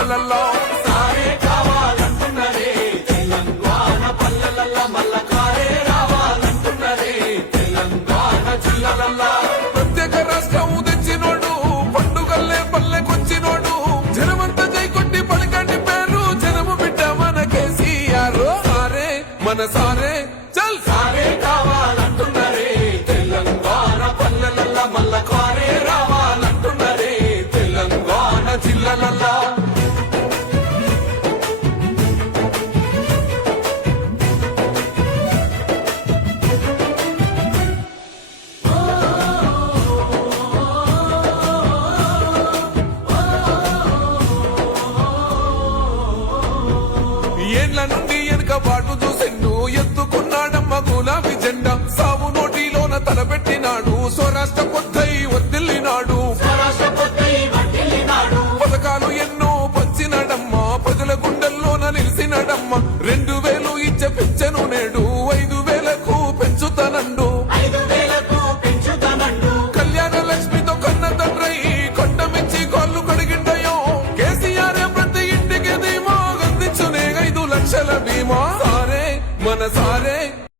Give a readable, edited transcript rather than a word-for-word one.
జిల్లలల్లో సారే కావాలంటున్నదే తెలంగాణ పల్లెలల్ల మల్ల కారే రావాలంటున్నదే తెలంగాణ జిల్లలల్ల ప్రత్యేక రాష్ట్రం తెచ్చినోడు పండుగల్లే పల్లెకొచ్చినోడు జనమంతా జైకొట్టి పలికండి పేరు జనము బిడ్డ మన కేసీఆర్ సారే మన సారే చల్